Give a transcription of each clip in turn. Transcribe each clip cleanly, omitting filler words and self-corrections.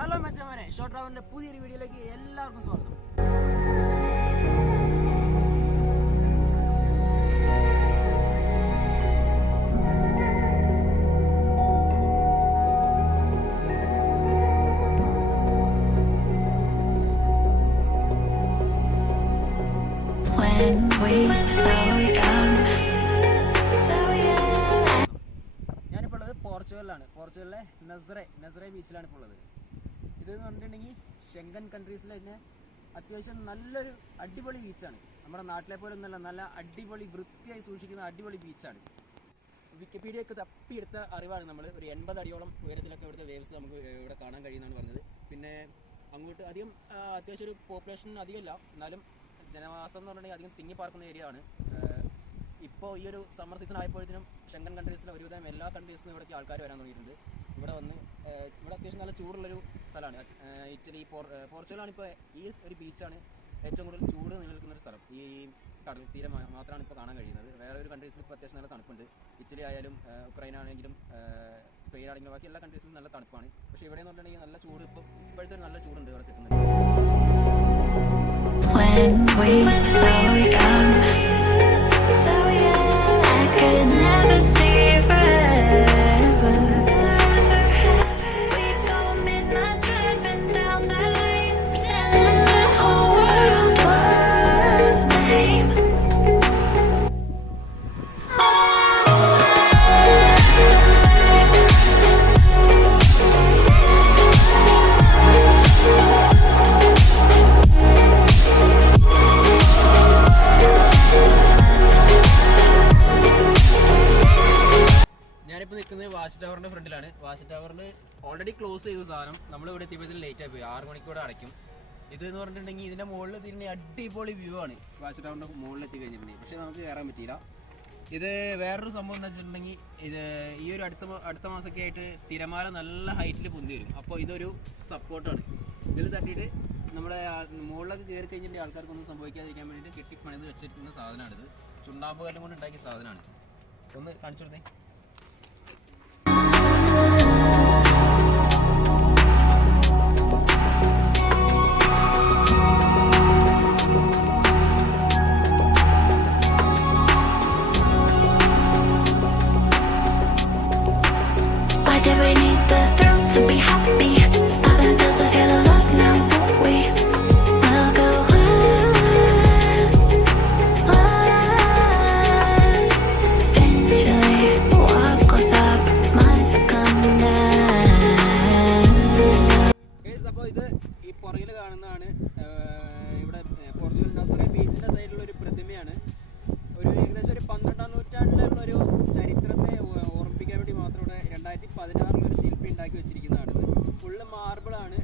Hello മച്ചമാരെ, short ട്രാവലിന്റെ പുതിയൊരു വീഡിയോയിലേക്ക് എല്ലാവർക്കും സ്വാഗതം. ഞാനിപ്പോൾ ഉള്ളത് പോർച്ചുഗലിലാണ്. പോർച്ചുഗലിലെ നസറെ ബീച്ചിലാണ് ഇപ്പോൾ ഉള്ളത്. ഇതെന്ന് പറഞ്ഞിട്ടുണ്ടെങ്കിൽ ഷെങ്കൻ കൺട്രീസിൽ തന്നെ അത്യാവശ്യം നല്ലൊരു അടിപൊളി ബീച്ചാണ്. നമ്മുടെ നാട്ടിലെ പോലെ ഒന്നല്ല, നല്ല അടിപൊളി വൃത്തിയായി സൂക്ഷിക്കുന്ന അടിപൊളി ബീച്ചാണ്. വിക്കിപീഡിയയൊക്കെ തപ്പിയെടുത്ത അറിവാണ്. നമ്മൾ ഒരു 80 അടിയോളം ഉയരത്തിലൊക്കെ ഇവിടുത്തെ വേവ്സ് നമുക്ക് ഇവിടെ കാണാൻ കഴിയുന്നതാണ് പറഞ്ഞത്. പിന്നെ അങ്ങോട്ട് അധികം അത്യാവശ്യം ഒരു പോപ്പുലേഷൻ അധികമില്ല, എന്നാലും ജനവാസം എന്ന് പറഞ്ഞിട്ടുണ്ടെങ്കിൽ അധികം തിങ്ങിപ്പാർക്കുന്ന ഏരിയ ആണ്. ഇപ്പോൾ ഈ ഒരു സമ്മർ സീസൺ ആയപ്പോഴത്തേനും ഷെങ്കൻ കൺട്രീസിലെ ഒരുവിധം എല്ലാ കൺട്രീസിൽ നിന്നും ഇവിടേക്ക് ആൾക്കാർ വരാൻ തുടങ്ങിയിട്ടുണ്ട്. ഇവിടെ വന്ന് ഇവിടെ അത്യാവശ്യം നല്ല ചൂടുള്ളൊരു സ്ഥലമാണ്. ഇറ്റലി പോർച്ചുഗലാണ് ഇപ്പോൾ ഈ ഒരു ബീച്ചാണ് ഏറ്റവും കൂടുതൽ ചൂട് നിലനിൽക്കുന്നൊരു സ്ഥലം. ഈ കടൽ തീരം മാത്രമാണ് ഇപ്പോൾ കാണാൻ കഴിയുന്നത്. വേറെ ഒരു കൺട്രീസിൽ ഇപ്പോൾ അത്യാവശ്യം നല്ല തണുപ്പുണ്ട്. ഇറ്റലി ആയാലും ഉക്രൈൻ ആണെങ്കിലും സ്പെയിൻ ആണെങ്കിലും ബാക്കി എല്ലാ കൺട്രീസിലും നല്ല തണുപ്പാണ്. പക്ഷേ ഇവിടെ എന്ന് പറഞ്ഞിട്ടുണ്ടെങ്കിൽ നല്ല ചൂട് ഇപ്പോഴത്തെ ഒരു നല്ല ചൂടുണ്ട് ഇവിടെ കിട്ടുന്നത്. ഞാനിപ്പോൾ നിൽക്കുന്നത് വാച്ച് ടവറിന്റെ ഫ്രണ്ടിലാണ്. വാച്ച് ടവറിന് ഓൾറെഡി ക്ലോസ് ചെയ്ത സാധനം നമ്മളിവിടെ എത്തിയപ്പോഴത്തേക്കും ലേറ്റ് ആയി പോയി. 6 മണിക്കൂടെ അടയ്ക്കും. ഇത് എന്ന് പറഞ്ഞിട്ടുണ്ടെങ്കിൽ ഇതിന്റെ മുകളിൽ എത്തിയിട്ടുണ്ടെങ്കിൽ അടിപൊളി വ്യൂ ആണ്. വാച്ച് ടവറിന്റെ മുകളിൽ എത്തി കഴിഞ്ഞിട്ടുണ്ടെങ്കിൽ പക്ഷെ നമുക്ക് കയറാൻ പറ്റിയില്ല. ഇത് വേറൊരു സംഭവം എന്ന് വെച്ചിട്ടുണ്ടെങ്കിൽ ഇത് ഈ ഒരു അടുത്ത മാസമൊക്കെ ആയിട്ട് തിരമാല നല്ല ഹൈറ്റിൽ പൊന്തി വരും. അപ്പോൾ ഇതൊരു സപ്പോർട്ടാണ്. ഇതിൽ തട്ടിയിട്ട് നമ്മുടെ മുകളിലൊക്കെ കയറി കഴിഞ്ഞിട്ടുണ്ടെങ്കിൽ ആൾക്കാർക്കൊന്നും സംഭവിക്കാതിരിക്കാൻ വേണ്ടിയിട്ട് കെട്ടിപ്പണിത് വെച്ചിട്ടുള്ള സാധനമാണിത്. ചുണ്ണാമ്പ് കല്ലും കൊണ്ട് ഉണ്ടാക്കിയ സാധനമാണ്. ഒന്ന് കാണിച്ചു കൊടുത്തേ. ഇത് ഈ പുറകിൽ കാണുന്നതാണ് ഇവിടെ പോർച്ചുഗൽ നസറെ ബീച്ചിന്റെ സൈഡിലുള്ള ഒരു പ്രതിമയാണ്. ഒരു ഏകദേശം ഒരു 12ാം നൂറ്റാണ്ടിലുള്ള ഒരു ചരിത്രത്തെ ഓർമ്മിപ്പിക്കാൻ വേണ്ടി മാത്രം ഇവിടെ 2016 ഒരു ശില്പി ഉണ്ടാക്കി വെച്ചിരിക്കുന്നതാണ്. ഇത് ഫുള്ള് മാർബിളാണ്.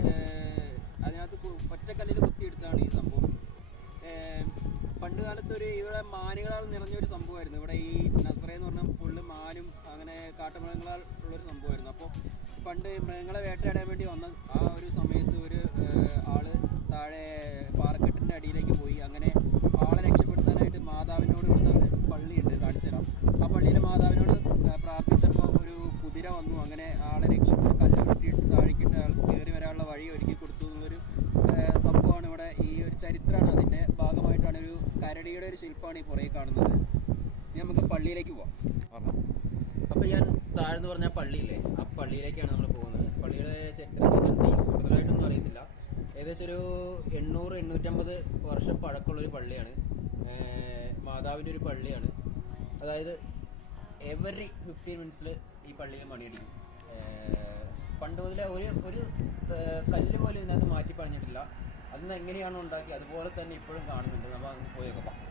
അതിനകത്ത് ഒറ്റക്കല്ലിൽ കുത്തിയെടുത്താണ് ഈ സംഭവം. പണ്ട് കാലത്ത് ഇവിടെ മാനുകളാൽ നിറഞ്ഞൊരു സംഭവമായിരുന്നു. ഇവിടെ ഈ നസറെ എന്ന് പറഞ്ഞാൽ ഫുള്ള് മാനും അങ്ങനെ കാട്ടുമൃഗങ്ങളാൽ ഉള്ളൊരു സംഭവമായിരുന്നു. അപ്പോൾ പണ്ട് മൃഗങ്ങളെ വേട്ടയാടാൻ വേണ്ടി വന്ന ആ ഒരു സമയത്ത് ഒരു ആള് താഴെ പാറക്കെട്ടിൻ്റെ അടിയിലേക്ക് പോയി. അങ്ങനെ ആളെ രക്ഷപ്പെടുത്താനായിട്ട് മാതാവിനോട് ഇവിടുത്തെ ഒരു പള്ളിയുണ്ട്, കാണിച്ചു തരാം. ആ പള്ളിയിലെ മാതാവിനോട് പ്രാർത്ഥിച്ചപ്പോൾ ഒരു കുതിര വന്നു. അങ്ങനെ ആളെ രക്ഷപ്പെട്ട് കല്ല് വെട്ടിയിട്ട് താഴേക്കിട്ട് ആൾ കയറി വരാനുള്ള വഴി ഒരുക്കി കൊടുത്തു എന്നുള്ളൊരു സംഭവമാണ്. ഇവിടെ ഈ ഒരു ചരിത്രമാണ്. അതിൻ്റെ ഭാഗമായിട്ടാണ് ഒരു കരടിയുടെ ഒരു ശില്പമാണ് ഈ പുറകെ കാണുന്നത്. ഇനി നമുക്ക് പള്ളിയിലേക്ക് പോവാം. അപ്പോൾ ഞാൻ താഴ്ന്നു പറഞ്ഞ പള്ളിയില്ലേ, ആ പള്ളിയിലേക്കാണ് നമ്മൾ പോകുന്നത്. പള്ളിയുടെ ചരിത്രം വെച്ചിട്ടുണ്ടെങ്കിൽ കൂടുതലായിട്ടൊന്നും അറിയത്തില്ല. ഏകദേശം ഒരു 800-850 വർഷം പഴക്കമുള്ളൊരു പള്ളിയാണ്. മാതാവിൻ്റെ ഒരു പള്ളിയാണ്. അതായത് എവറി 15 മിനിറ്റ്സിൽ ഈ പള്ളിയിൽ മണിയടിക്കും. പണ്ട് മുതലേ ഒരു കല്ല് പോലും ഇതിനകത്ത് മാറ്റി പണിഞ്ഞിട്ടില്ല. അന്ന് എങ്ങനെയാണോ ഉണ്ടാക്കി അതുപോലെ തന്നെ ഇപ്പോഴും കാണുന്നുണ്ട്. നമ്മൾ അങ്ങ് പോയൊക്കെ പോകാം.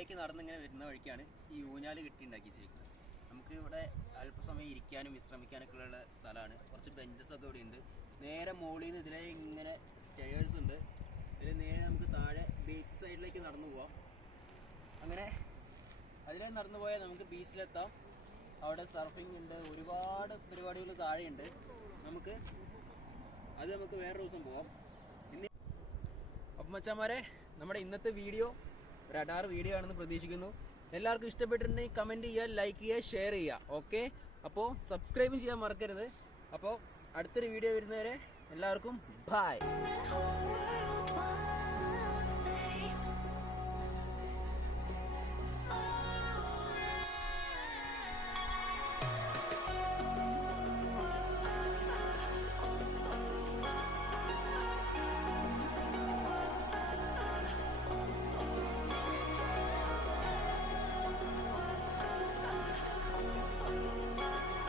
താഴേക്ക് നടന്നിങ്ങനെ വരുന്ന വഴിക്കാണ് ഈ ഊഞ്ഞാല് കെട്ടി ഉണ്ടാക്കിയിരിക്കുന്നത്. നമുക്ക് ഇവിടെ അല്പസമയം ഇരിക്കാനും വിശ്രമിക്കാനൊക്കെ ഉള്ള സ്ഥലമാണ്. കുറച്ച് ബെഞ്ചസ് ഒക്കെ ഇവിടെ ഉണ്ട്. നേരെ മുകളിൽ നിന്ന് ഇതിലെ ഇങ്ങനെ സ്റ്റെയേഴ്സ് ഉണ്ട്. ഇതിൽ നേരെ നമുക്ക് താഴെ ബീച്ച് സൈഡിലേക്ക് നടന്നു പോവാം. അങ്ങനെ അതിലെ നടന്നു പോയാൽ നമുക്ക് ബീച്ചിലെത്താം. അവിടെ സർഫിംഗ് ഉണ്ട്, ഒരുപാട് പരിപാടികൾ താഴെയുണ്ട്. നമുക്ക് വേറെ ദിവസം പോവാം. അപ്പം മച്ചാന്മാരെ, നമ്മുടെ ഇന്നത്തെ വീഡിയോ ഒരു അടാറ് വീഡിയോ ആണെന്ന് പ്രതീക്ഷിക്കുന്നു. എല്ലാവർക്കും ഇഷ്ടപ്പെട്ടിട്ടുണ്ടെങ്കിൽ കമൻറ്റ് ചെയ്യുക, ലൈക്ക് ചെയ്യുക, ഷെയർ ചെയ്യുക. ഓക്കെ, അപ്പോൾ സബ്സ്ക്രൈബും ചെയ്യാൻ മറക്കരുത്. അപ്പോൾ അടുത്തൊരു വീഡിയോ വരുന്നവരെ എല്ലാവർക്കും ബൈ.